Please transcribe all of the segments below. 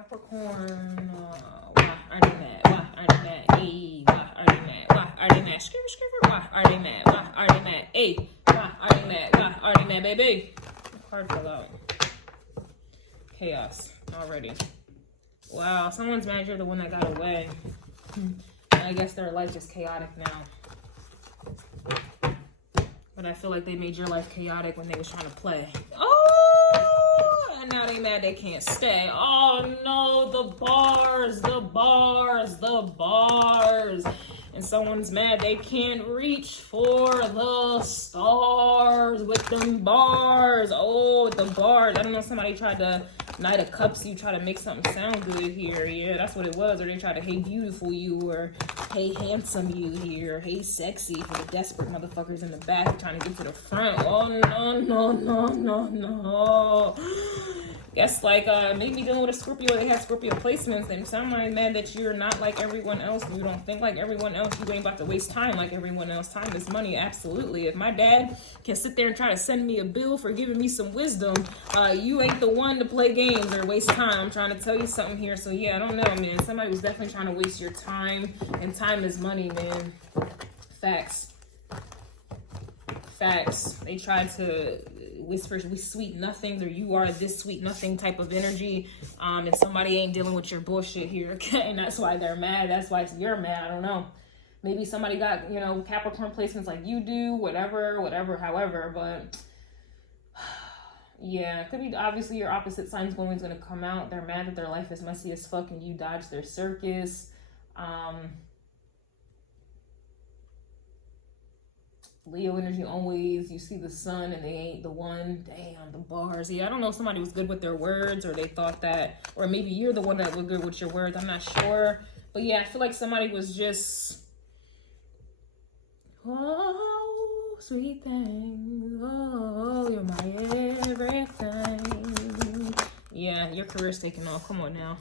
Capricorn, why are they mad? Why are they mad? Hey, why are they mad? Why are they mad? Skiver, skiver, why are they mad? Why are they mad? Hey, why are they mad? Why are they mad, baby? The card fell out. Chaos already. Wow, someone's mad you're the one that got away. I guess their life is chaotic now. But I feel like they made your life chaotic when they was trying to play. Oh, and now they mad they can't stay. Oh no, the bars, the bars, the bars. And someone's mad they can't reach for the stars with them bars. Oh, with the bars. I don't know, somebody tried to Knight of Cups you, try to make something sound good here. Yeah, that's what it was. Or they try to hey beautiful you, or hey handsome you here, hey sexy for the desperate motherfuckers in the back trying to get to the front. Oh no, no, no, no, no. Guess like maybe dealing with a Scorpio, they have Scorpio placements. Then somebody mad that you're not like everyone else. You don't think like everyone else. You ain't about to waste time like everyone else. Time is money, absolutely. If my dad can sit there and try to send me a bill for giving me some wisdom, you ain't the one to play games or waste time. I'm trying to tell you something here. So yeah, I don't know, man. Somebody was definitely trying to waste your time, and time is money, man. Facts. Facts. They tried to whisper sweet nothings, or you are this sweet nothing type of energy, and somebody ain't dealing with your bullshit here, okay? And that's why they're mad. That's why you're mad. I don't know. Maybe somebody got, you know, Capricorn placements like you do, whatever, however, but yeah, it could be obviously your opposite sign's always going to come out. They're mad that their life is messy as fuck and you dodge their circus. Leo energy always, you see the sun and they ain't the one. Damn, the bars. Yeah, I don't know if somebody was good with their words, or they thought that, or maybe you're the one that was good with your words. I'm not sure. But yeah, I feel like somebody was just, oh, sweet thing. Oh, you're my everything. Yeah, your career's taking off. Come on now.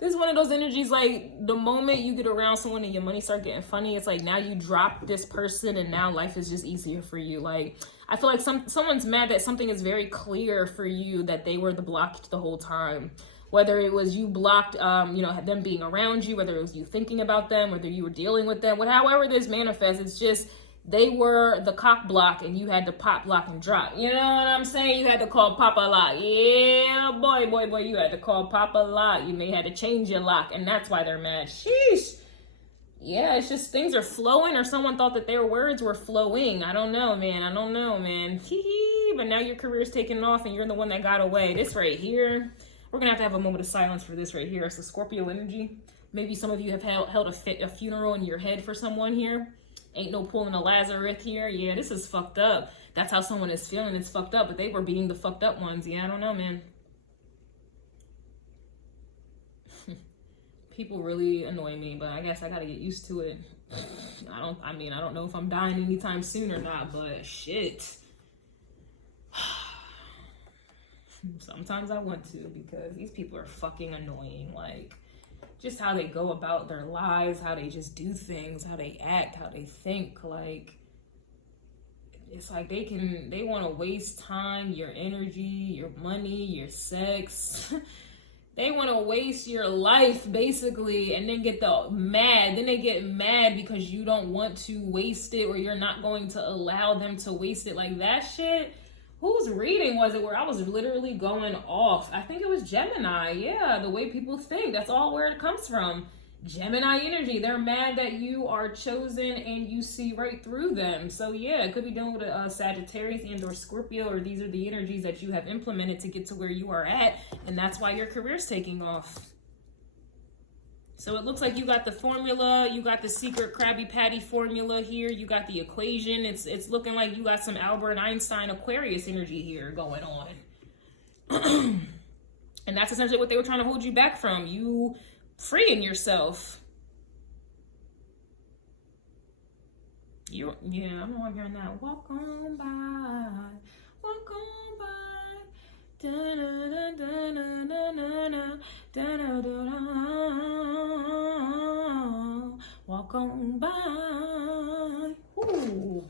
This is one of those energies, like, the moment you get around someone and your money start getting funny, it's like now you drop this person and now life is just easier for you. Like, I feel like someone's mad that something is very clear for you that they were the blocked the whole time. Whether it was you blocked, you know, them being around you, whether it was you thinking about them, whether you were dealing with them, however this manifests, it's just they were the cock block and you had to pop, lock, and drop. You know what I'm saying? You had to call Papa lock. Yeah, boy, you had to call Papa lock. You may have to change your lock, and that's why they're mad. Sheesh. Yeah, it's just things are flowing, or someone thought that their words were flowing. I don't know, man. I don't know, man. Hee. But now your career's taking off and you're the one that got away. This right here, we're going to have a moment of silence for this right here. It's the Scorpio energy. Maybe some of you have held a funeral in your head for someone here. Ain't no pulling a Lazarus here. Yeah, this is fucked up. That's how someone is feeling. It's fucked up, but they were being the fucked up ones. Yeah, I don't know, man. People really annoy me, but I guess I gotta get used to it. I don't know if I'm dying anytime soon or not, but shit. Sometimes I want to, because these people are fucking annoying. Like, just how they go about their lives, how they just do things, how they act, how they think. Like, it's like they want to waste time, your energy, your money, your sex. They want to waste your life, basically, and then get mad. Then they get mad because you don't want to waste it, or you're not going to allow them to waste it. Like, that shit. Whose reading was it where I was literally going off? I think it was Gemini. Yeah, the way people think. That's all where it comes from. Gemini energy. They're mad that you are chosen and you see right through them. So yeah, it could be dealing with a Sagittarius and or Scorpio, or these are the energies that you have implemented to get to where you are at. And that's why your career's taking off. So it looks like you got the formula, you got the secret Krabby Patty formula here, you got the equation. It's looking like you got some Albert Einstein Aquarius energy here going on. And that's essentially what they were trying to hold you back from, you freeing yourself. Yeah, I'm not hearing that. Walk on by, walk on by. Da, da, da, da, da, da, da, da, da. Walk on by. Ooh.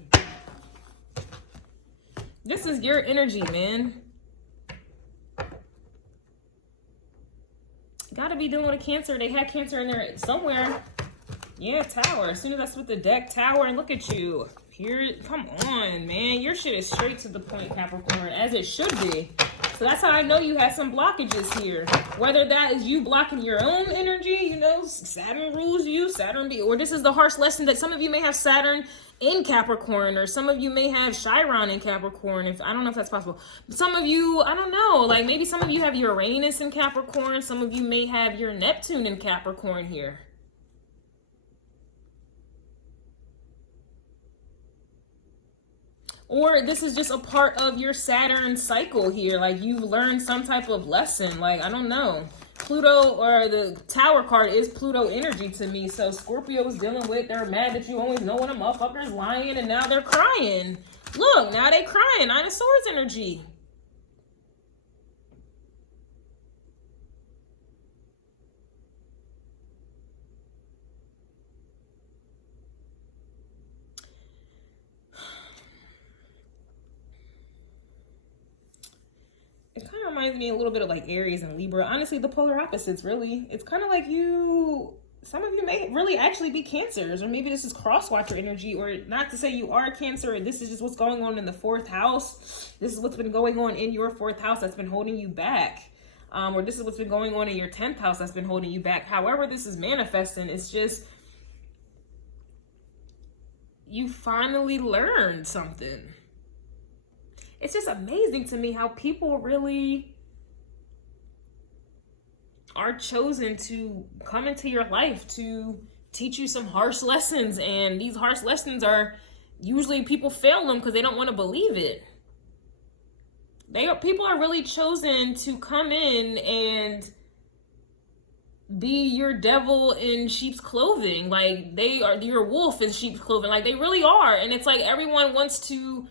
This is your energy, man. gotta be dealing with a Cancer. They had Cancer in there somewhere. Yeah, Tower. As soon as that's with the deck, Tower, and look at you. Here, come on, man. Your shit is straight to the point, Capricorn, as it should be. So that's how I know you had some blockages here. Whether that is you blocking your own energy, you know, Saturn rules you, or this is the harsh lesson that some of you may have Saturn in Capricorn, or some of you may have Chiron in Capricorn. I don't know if that's possible. Some of you, I don't know, like maybe some of you have Uranus in Capricorn. Some of you may have your Neptune in Capricorn here. Or this is just a part of your Saturn cycle here. Like you've learned some type of lesson. Like, I don't know. Pluto, or the Tower card, is Pluto energy to me. So Scorpio is dealing with, they're mad that you always know when a motherfucker's lying, and now they're crying. Look, now they crying. Nine of Swords energy. It kind of reminds me a little bit of like Aries and Libra. Honestly, the polar opposites, really. It's kind of like some of you may really actually be Cancers, or maybe this is cross-watcher energy, or not to say you are a Cancer and this is just what's going on in the 4th house. This is what's been going on in your 4th house that's been holding you back. Or this is what's been going on in your 10th house that's been holding you back. However this is manifesting, it's just you finally learned something. It's just amazing to me how people really are chosen to come into your life to teach you some harsh lessons. And these harsh lessons are usually, people fail them because they don't want to believe it. People are really chosen to come in and be your devil in sheep's clothing. Like they are your wolf in sheep's clothing. Like they really are. And it's like everyone wants to,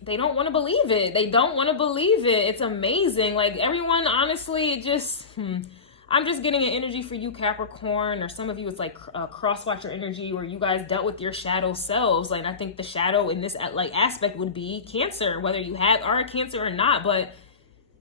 they don't want to believe it. They don't want to believe it. It's amazing. Like everyone, honestly, it just, I'm just getting an energy for you, Capricorn, or some of you, it's like a cross-watcher energy where you guys dealt with your shadow selves. Like I think the shadow in this like aspect would be Cancer, whether you are a Cancer or not, but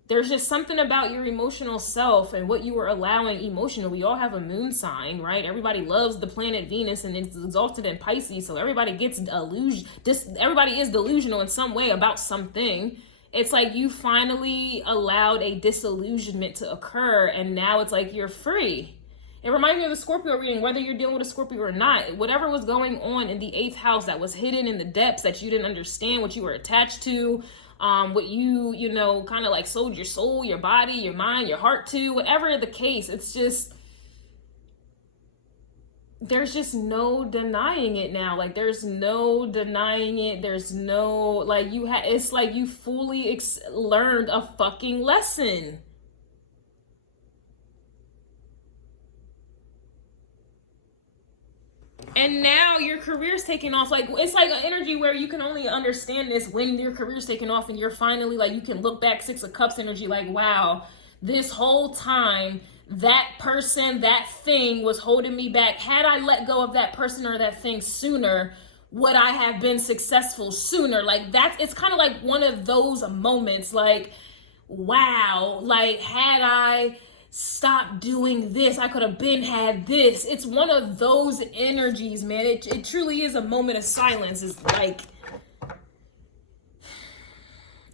there's just something about your emotional self and what you were allowing emotional. We all have a moon sign, right? Everybody loves the planet Venus, and it's exalted in Pisces. So everybody gets everybody is delusional in some way about something. It's like you finally allowed a disillusionment to occur, and now it's like you're free. It reminds me of the Scorpio reading, whether you're dealing with a Scorpio or not. Whatever was going on in the 8th house that was hidden in the depths that you didn't understand, what you were attached to, what you know, kind of like sold your soul, your body, your mind, your heart to, whatever the case, it's just, there's just no denying it now. Like there's no denying it. There's no, like it's like you fully learned a fucking lesson. And now your career's taking off. Like it's like an energy where you can only understand this when your career's taking off, and you're finally like, you can look back, 6 of Cups energy, like, wow, this whole time that person, that thing was holding me back. Had I let go of that person or that thing sooner, would I have been successful sooner? Like it's kind of like one of those moments, like, wow, like had I stop doing this, I could have had this. It's one of those energies, man. It truly is a moment of silence. It's like,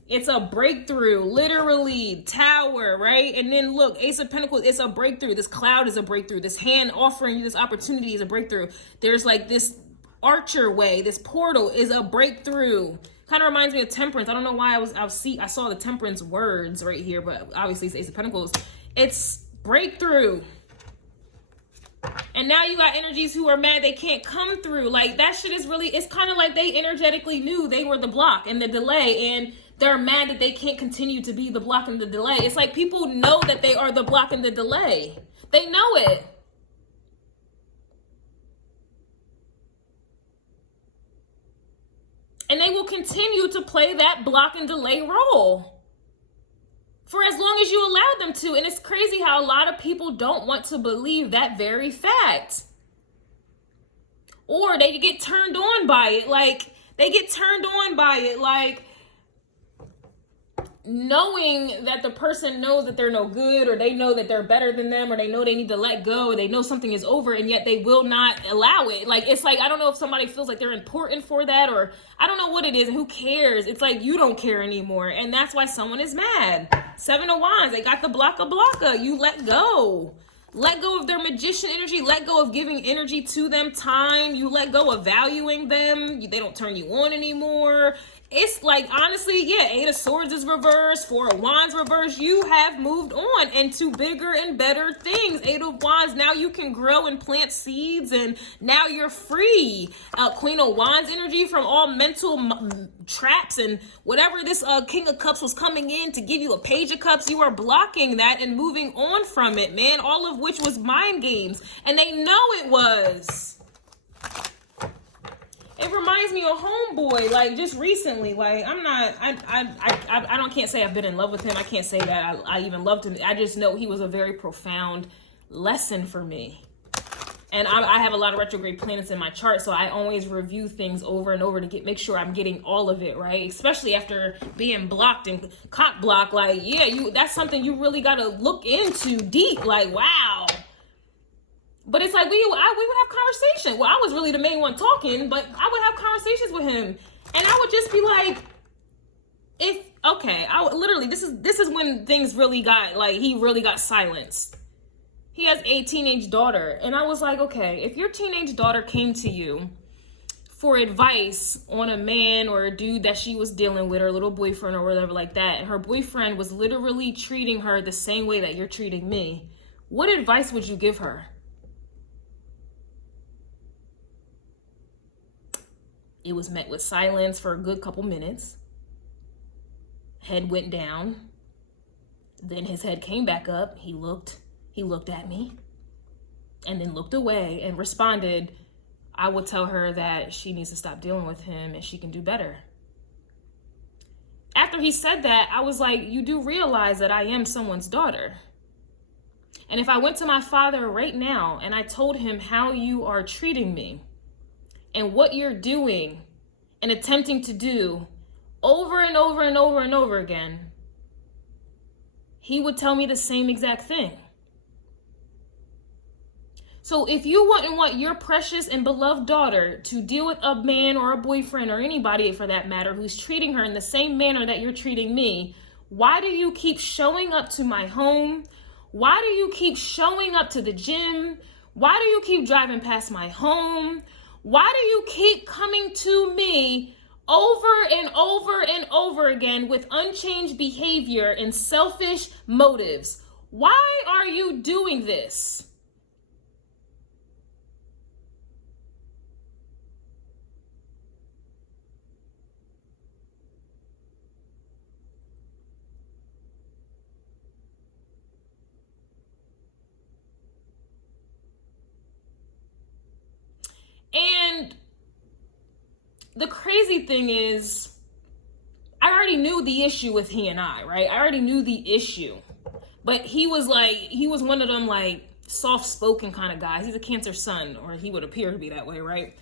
it's a breakthrough, literally. Tower, right? And then look, Ace of Pentacles, it's a breakthrough. This cloud is a breakthrough. This hand offering you this opportunity is a breakthrough. There's like this archer way, this portal is a breakthrough. Kind of reminds me of Temperance. I don't know why I saw the Temperance words right here, but obviously it's Ace of Pentacles. It's breakthrough. And now you got energies who are mad they can't come through. Like that shit is really, it's kind of like they energetically knew they were the block and the delay, and they're mad that they can't continue to be the block and the delay. It's like people know that they are the block and the delay. They know it. And they will continue to play that block and delay role for as long as you allow them to. And it's crazy how a lot of people don't want to believe that very fact. Or they get turned on by it. Like, they get turned on by it. Like, knowing that the person knows that they're no good, or they know that they're better than them, or they know they need to let go, or they know something is over, and yet they will not allow it. Like, it's like, I don't know if somebody feels like they're important for that, or I don't know what it is, and who cares? It's like, you don't care anymore, and that's why someone is mad. 7 of Wands, they got the blocka. You let go. Let go of their magician energy. Let go of giving energy to them, time. You let go of valuing them. They don't turn you on anymore. It's like, honestly, yeah, 8 of Swords is reversed, 4 of Wands reversed. You have moved on into bigger and better things. 8 of Wands, now you can grow and plant seeds, and now you're free. Queen of Wands energy from all mental traps and whatever this King of Cups was coming in to give you a Page of Cups. You are blocking that and moving on from it, man. All of which was mind games, and they know it was. It reminds me of Homeboy, like, just recently. Like, I can't say I've been in love with him. I can't say that I even loved him. I just know he was a very profound lesson for me. And I have a lot of retrograde planets in my chart, so I always review things over and over to make sure I'm getting all of it, right? Especially after being blocked and cock blocked. Like, yeah, that's something you really got to look into deep. Like, wow. But it's like, we would have conversation. Well, I was really the main one talking, but I would have conversations with him. And I would just be like, literally, this is when things really got, like, he really got silenced. He has a teenage daughter. And I was like, okay, if your teenage daughter came to you for advice on a man or a dude that she was dealing with, or little boyfriend or whatever like that, and her boyfriend was literally treating her the same way that you're treating me, what advice would you give her? It was met with silence for a good couple minutes. Head went down. Then his head came back up. He looked at me and then looked away and responded, I would tell her that she needs to stop dealing with him and she can do better. After he said that, I was like, you do realize that I am someone's daughter. And if I went to my father right now and I told him how you are treating me, and what you're doing and attempting to do over and over and over and over again, he would tell me the same exact thing. So if you wouldn't want your precious and beloved daughter to deal with a man or a boyfriend or anybody for that matter who's treating her in the same manner that you're treating me, why do you keep showing up to my home? Why do you keep showing up to the gym? Why do you keep driving past my home? Why do you keep coming to me over and over and over again with unchanged behavior and selfish motives? Why are you doing this? And the crazy thing is, I already knew the issue with he and I, right? I already knew the issue. But he was one of them, like, soft-spoken kind of guys. He's a Cancer sun, or he would appear to be that way, right?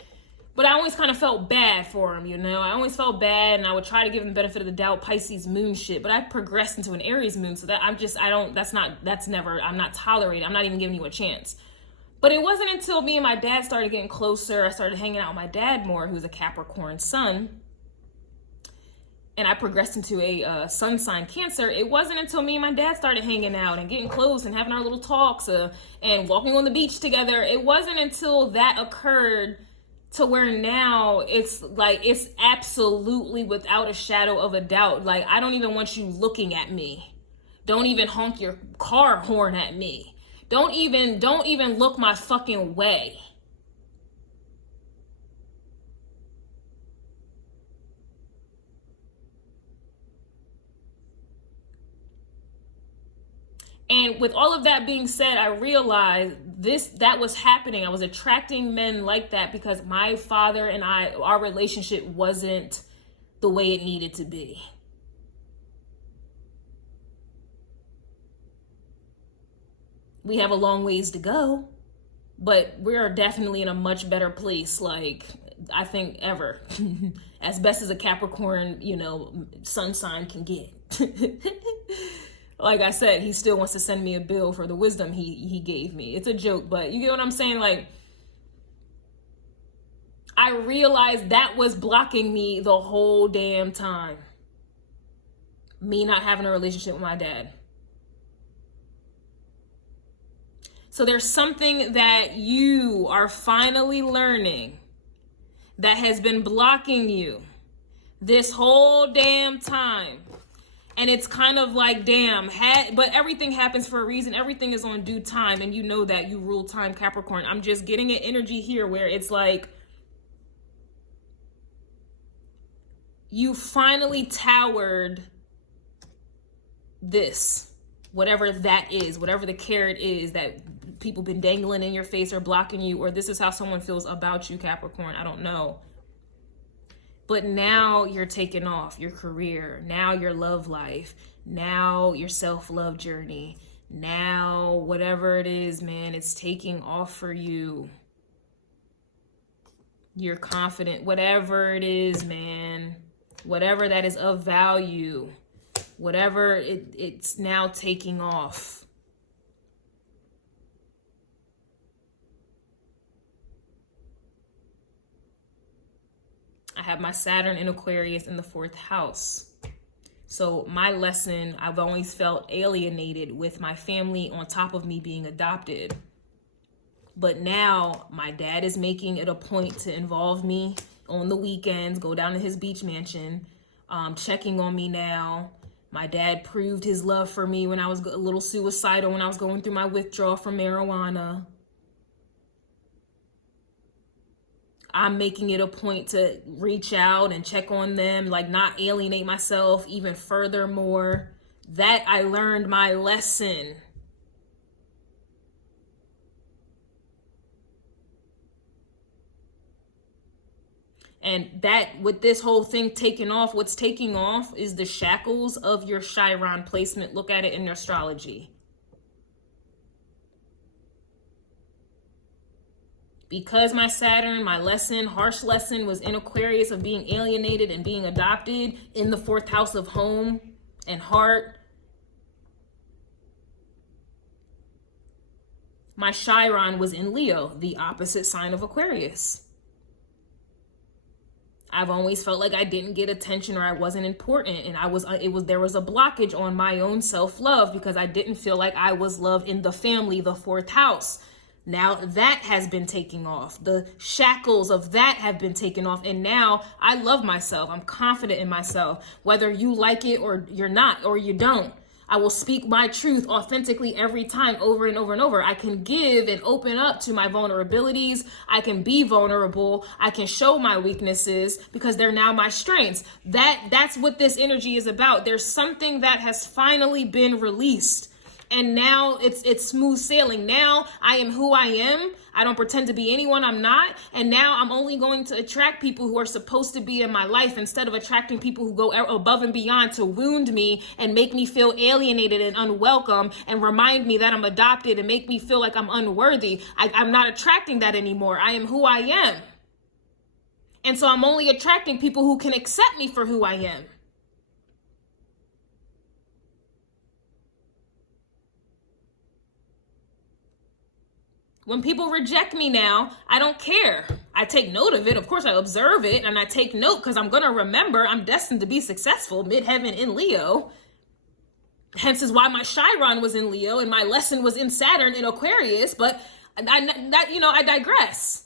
But I always kind of felt bad for him, you know? I always felt bad, and I would try to give him the benefit of the doubt, Pisces moon shit. But I progressed into an Aries moon, so that I'm not tolerating. I'm not even giving you a chance. But it wasn't until me and my dad started getting closer, I started hanging out with my dad more, who's a Capricorn sun, and I progressed into a sun sign Cancer. It wasn't until me and my dad started hanging out and getting close and having our little talks and walking on the beach together. It wasn't until that occurred to where now it's like, it's absolutely without a shadow of a doubt. Like, I don't even want you looking at me. Don't even honk your car horn at me. Don't even look my fucking way. And with all of that being said, I realized that was happening. I was attracting men like that because my father and our relationship wasn't the way it needed to be. We have a long ways to go, but we're definitely in a much better place, like, I think ever. As best as a Capricorn, you know, sun sign can get. Like I said, he still wants to send me a bill for the wisdom he gave me. It's a joke, but you get what I'm saying? Like, I realized that was blocking me the whole damn time. Me not having a relationship with my dad. So there's something that you are finally learning that has been blocking you this whole damn time. And it's kind of like, damn, but everything happens for a reason. Everything is on due time. And you know that you rule time, Capricorn. I'm just getting an energy here where it's like, you finally towered this, whatever that is, whatever the carrot is that people been dangling in your face or blocking you, or this is how someone feels about you, Capricorn. I don't know. But now you're taking off your career, now your love life, now your self-love journey, now whatever it is, man, it's taking off for you. You're confident, whatever it is, man, whatever that is of value, whatever it's now taking off. I have my Saturn in Aquarius in the 4th house. So my lesson, I've always felt alienated with my family on top of me being adopted. But now my dad is making it a point to involve me on the weekends, go down to his beach mansion, checking on me now. My dad proved his love for me when I was a little suicidal, when I was going through my withdrawal from marijuana. I'm making it a point to reach out and check on them, like not alienate myself even furthermore. That I learned my lesson. And that, with this whole thing taking off, what's taking off is the shackles of your Chiron placement. Look at it in astrology. Because my Saturn, my lesson, harsh lesson, was in Aquarius of being alienated and being adopted in the 4th house of home and heart. My Chiron was in Leo, the opposite sign of Aquarius. I've always felt like I didn't get attention or I wasn't important, and there was a blockage on my own self-love because I didn't feel like I was loved in the family, the 4th house. Now that has been taking off. The shackles of that have been taken off. And now I love myself. I'm confident in myself, whether you like it or you're not, or you don't. I will speak my truth authentically every time, over and over and over. I can give and open up to my vulnerabilities. I can be vulnerable. I can show my weaknesses because they're now my strengths. That's what this energy is about. There's something that has finally been released. And now it's smooth sailing. Now I am who I am. I don't pretend to be anyone I'm not. And now I'm only going to attract people who are supposed to be in my life instead of attracting people who go above and beyond to wound me and make me feel alienated and unwelcome and remind me that I'm adopted and make me feel like I'm unworthy. I'm not attracting that anymore. I am who I am. And so I'm only attracting people who can accept me for who I am. When people reject me now, I don't care. I take note of it. Of course, I observe it and I take note because I'm going to remember I'm destined to be successful, midheaven in Leo. Hence is why my Chiron was in Leo and my lesson was in Saturn in Aquarius. But I digress.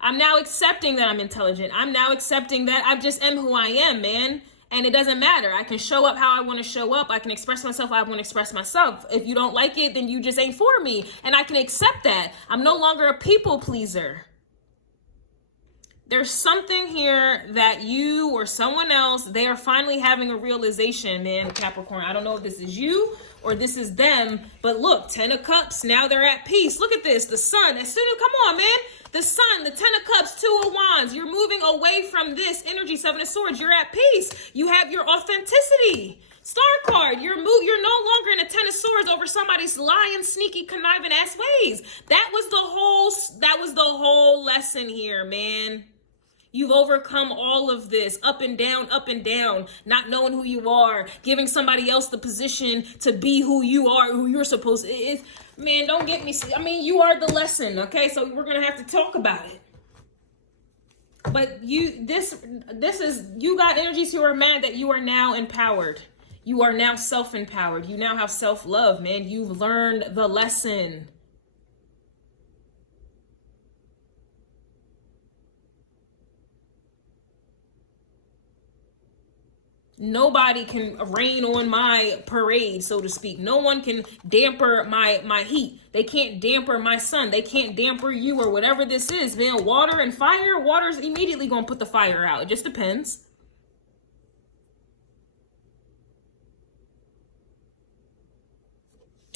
I'm now accepting that I'm intelligent. I'm now accepting that I just am who I am, man. And it doesn't matter. I can show up how I want to show up. I can express myself how I want to express myself. If you don't like it, then you just ain't for me. And I can accept that. I'm no longer a people pleaser. There's something here that you or someone else, they are finally having a realization, man, Capricorn. I don't know if this is you or this is them, but look, 10 of Cups, now they're at peace. Look at this, the sun, as soon as, come on, man. The sun, the 10 of Cups, 2 of Wands. You're moving away from this energy, 7 of Swords. You're at peace. You have your authenticity. Star card. You're no longer in a 10 of swords over somebody's lying, sneaky, conniving ass ways. That was the whole lesson here, man. You've overcome all of this, up and down, not knowing who you are, giving somebody else the position to be who you are, who you're supposed to. Man, don't get me. I mean, you are the lesson, okay? So we're gonna have to talk about it. But you got energies who are mad that you are now empowered. You are now self-empowered. You now have self-love, man. You've learned the lesson. Nobody can rain on my parade, so to speak. No one can damper my heat. They can't damper my sun. They can't damper you or whatever this is, man. Water and fire, water's immediately going to put the fire out. It just depends.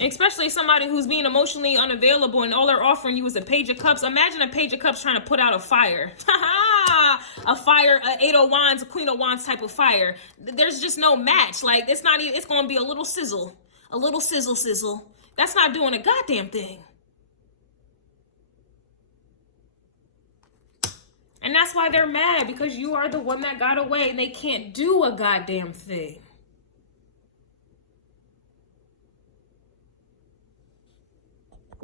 Especially somebody who's being emotionally unavailable and all they're offering you is a Page of Cups. Imagine a Page of Cups trying to put out a fire. A fire, a 8 of Wands, a Queen of Wands type of fire. There's just no match. Like, it's not even, it's going to be a little sizzle. A little sizzle. That's not doing a goddamn thing. And that's why they're mad, because you are the one that got away and they can't do a goddamn thing.